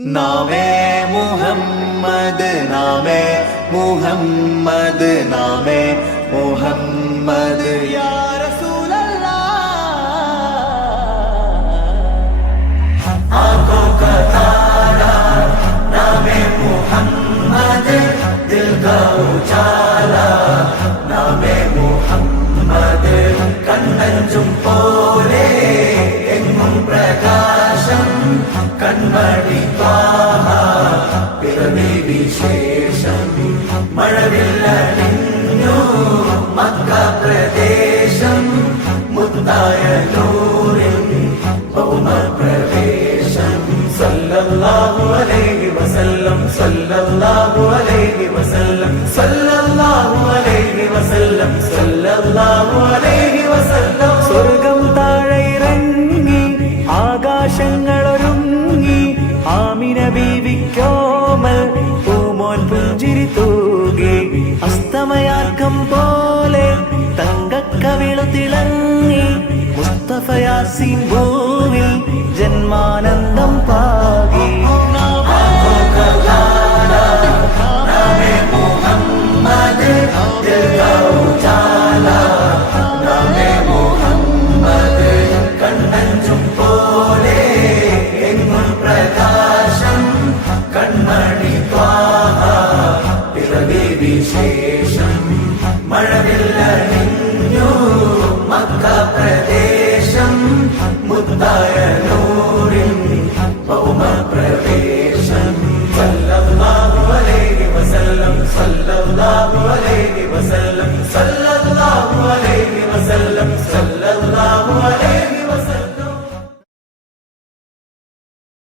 നാമേ മുഹമ്മദ് നാമേ മുഹമ്മദ് നാമേ മുഹമ്മദ് യാ आंखों का तारा नामे मुहम्मद दिल का उजाला नामे मुहम्मद कन्नंजुम पोले एंगुम प्रकाशम कन्मणि त्वाहा पिरवि विशेषम मळविल्लनिन्नु मक्क प्रदेशम मुत्ताय नूरिन भौम प्रवेशम सल्लल्लाहु अलैहि वसल्लम सल्लल्लाहु अलैहि वसल्लम सल्लल्लाहु अलैहि वसल्लम सल्लल्लाहु अलैहि वसल्लम സ്വർഗം താഴെ ഇറങ്ങി ആകാശങ്ങളൊരുങ്ങി ആമിന ബീവിക്കോമൽ പൂമോൻ പുഞ്ചിരി തൂകി അസ്തമയാർക്കം പോലെ തങ്കക്കവിളു തിളങ്ങി മുസ്തഫ യാസീൻ ഭൂവിൽ ജന്മാനന്ദം പാകി നാമേ മുഹമ്മദ് ദിൽ കാ ഉജാല നാമേ മുഹമ്മദ് കണ്ണഞ്ചും പോലെ എങ്ങും പ്രകാശം കൺമണി ത്വാഹ പിറവി വിശേഷം മഴവില്ലണിഞ്ഞു മക്ക പ്രദേശം മുത്തായ